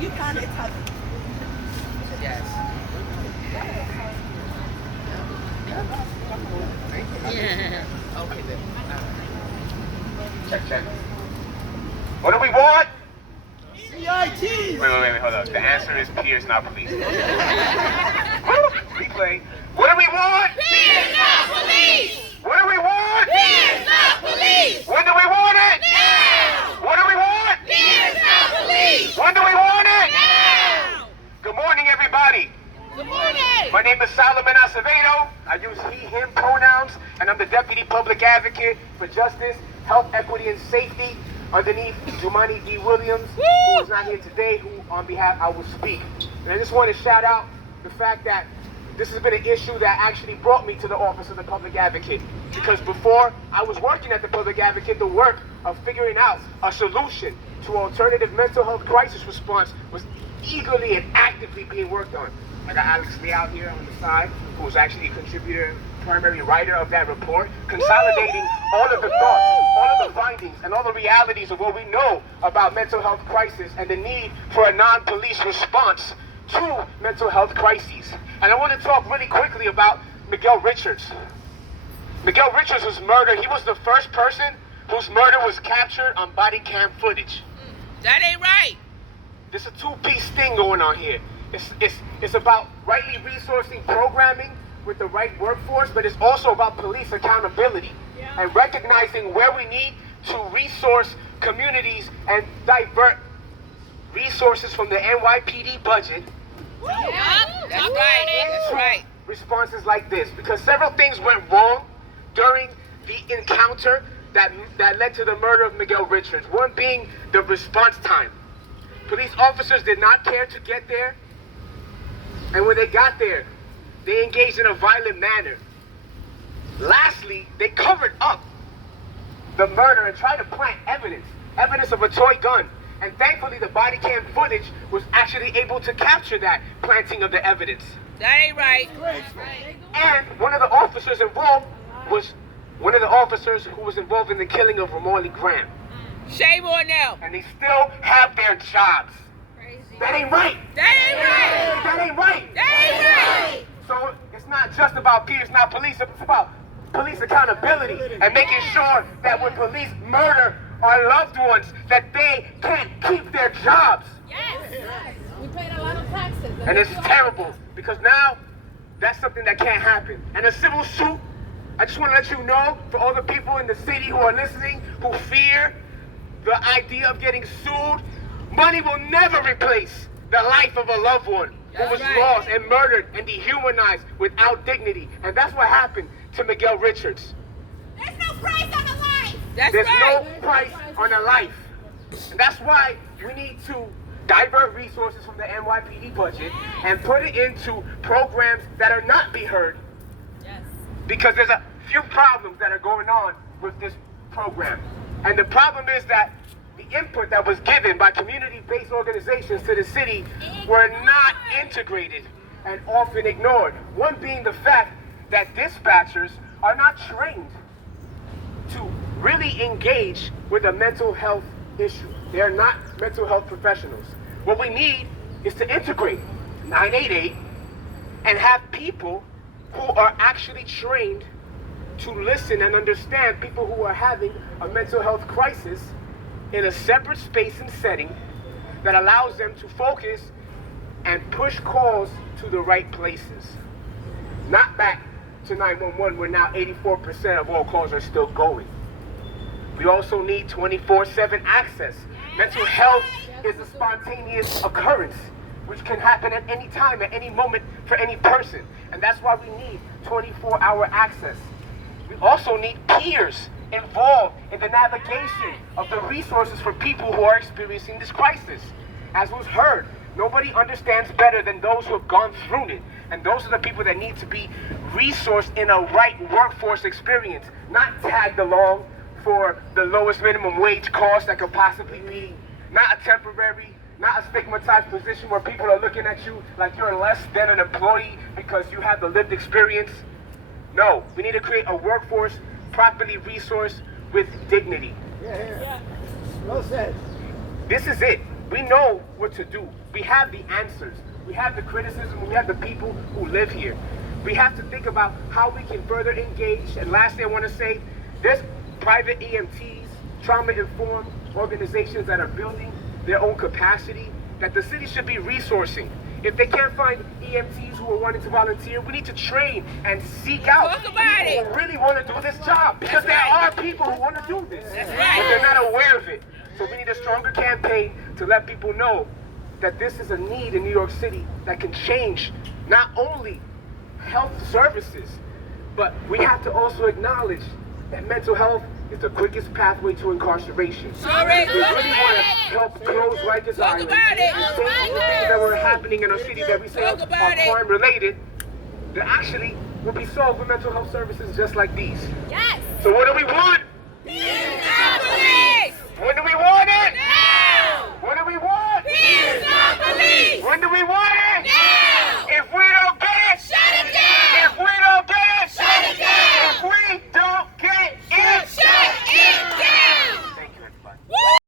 You kind of tough. Yes. Yeah. Okay then. Check. What do we want? CIT. Wait, hold up. The answer is peers, not police. Replay. What do we want? Peers, not police! What do we want? Peers, not police! When do we want it? Now! What do we want? Peers, not police! When do we want it? Now! Good morning, everybody. Good morning! My name is Solomon Acevedo. I use he, him pronouns, and I'm the Deputy Public Advocate for Justice, Health, Equity, and Safety underneath Jumani D. Williams, who is not here today, who on behalf I will speak. And I just want to shout out the fact that this has been an issue that actually brought me to the Office of the Public Advocate. Because before I was working at the Public Advocate, the work of figuring out a solution to alternative mental health crisis response was eagerly and actively being worked on. I got Alex Lee out here on the side, who was actually a contributor, primary writer of that report, consolidating all of the thoughts, all of the findings, and all the realities of what we know about mental health crisis and the need for a non-police response to mental health crises. And I want to talk really quickly about Miguel Richards. Miguel Richards was murdered. He was the first person whose murder was captured on body cam footage. That ain't right. There's a two-piece thing going on here. It's about rightly resourcing programming with the right workforce, but it's also about police accountability and recognizing where we need to resource communities and divert resources from the NYPD budget. That's right. That's right. Responses like this, because several things went wrong during the encounter that led to the murder of Miguel Richards. One being the response time. Police officers did not care to get there, and when they got there, they engaged in a violent manner. Lastly, they covered up the murder and tried to plant evidence of a toy gun. And thankfully, the body cam footage was actually able to capture that planting of the evidence. That ain't right. And one of the officers involved was one of the officers who was involved in the killing of Ramorley Graham. Shame on them. And they still have their jobs. That ain't right. That ain't right. That ain't right. That ain't right. So it's not just about peers, not police. It's about police accountability and making sure that when police murder our loved ones, that they can't keep their jobs. Yes. We paid a lot of taxes. And it's terrible because now that's something that can't happen. And a civil suit, I just want to let you know, for all the people in the city who are listening, who fear the idea of getting sued, money will never replace the life of a loved one who was lost and murdered and dehumanized without dignity. And that's what happened to Miguel Richards. There's no price on a life. That's There's right. no price on a life. And that's why we need to divert resources from the NYPD budget and put it into programs that are not be heard. Yes. Because there's a few problems that are going on with this program. And the problem is that the input that was given by community-based organizations to the city were not integrated and often ignored. One being the fact that dispatchers are not trained to really engage with a mental health issue. They are not mental health professionals. What we need is to integrate 988 and have people who are actually trained to listen and understand people who are having a mental health crisis in a separate space and setting that allows them to focus and push calls to the right places. Not back to 911 where now 84% of all calls are still going. We also need 24/7 access. Mental health is a spontaneous occurrence which can happen at any time, at any moment, for any person. And that's why we need 24-hour access. We also need peers involved in the navigation of the resources for people who are experiencing this crisis. As was heard, nobody understands better than those who have gone through it. And those are the people that need to be resourced in a right workforce experience, not tagged along for the lowest minimum wage cost that could possibly be, not a temporary, not a stigmatized position where people are looking at you like you're less than an employee because you have the lived experience. No, we need to create a workforce properly resourced with dignity. Yeah. Well said. This is it. We know what to do. We have the answers. We have the criticism. We have the people who live here. We have to think about how we can further engage. And lastly, I want to say, there's private EMTs, trauma-informed organizations that are building their own capacity that the city should be resourcing. If they can't find EMTs who are wanting to volunteer, we need to train and seek out Talk about people who really want to do this job. Because there are people who want to do this, That's but right. they're not aware of it. So we need a stronger campaign to let people know that this is a need in New York City that can change not only health services, but we have to also acknowledge that mental health is the quickest pathway to incarceration. Sure If is. we Talk really about want to it. help close Rikers Talk Island, about it. these things that were happening in our city that we say Talk are about it. crime related, that actually will be solved with mental health services just like these. Yes. So what do we want? Police! When do we want it?